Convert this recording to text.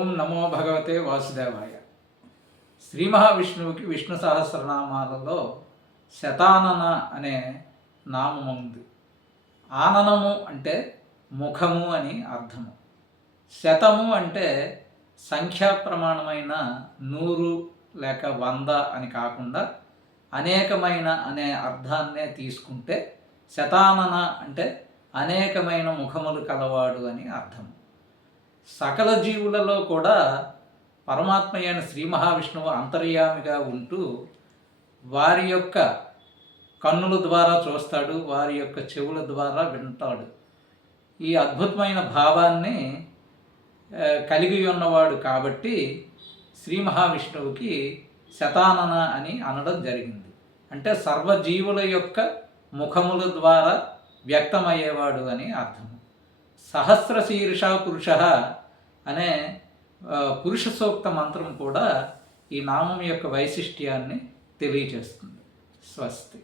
ఓం నమో భగవతే వాసుదేవాయ. శ్రీ మహావిష్ణువుకి విష్ణు సహస్రనామాలలో శతానన అనే నామం ఉంది. ఆననము అంటే ముఖము అని అర్థము. శతము అంటే సంఖ్యా ప్రమాణమైన 100 లేక 100 అని కాకుండా అనేకమైన అనే అర్థాన్నే తీసుకుంటే శతానన అంటే అనేకమైన ముఖములు కలవాడు అని అర్థం. సకల జీవులలో కూడా పరమాత్మ అయిన శ్రీ మహావిష్ణువు అంతర్యామిగా ఉంటూ వారి యొక్క కన్నుల ద్వారా చూస్తాడు, వారి యొక్క చెవుల ద్వారా వింటాడు. ఈ అద్భుతమైన భావాన్ని కలిగి ఉన్నవాడు కాబట్టి శ్రీ మహావిష్ణువుకి శతానన అని అనడం జరిగింది. అంటే సర్వజీవుల యొక్క ముఖముల ద్వారా వ్యక్తమయ్యేవాడు అని అర్థం. సహస్రశీర్ష పురుష అనే పురుష సూక్త మంత్రం కూడా ఈ నామం యొక్క వైశిష్ట్యాన్ని తెలియజేస్తుంది. స్వస్తి.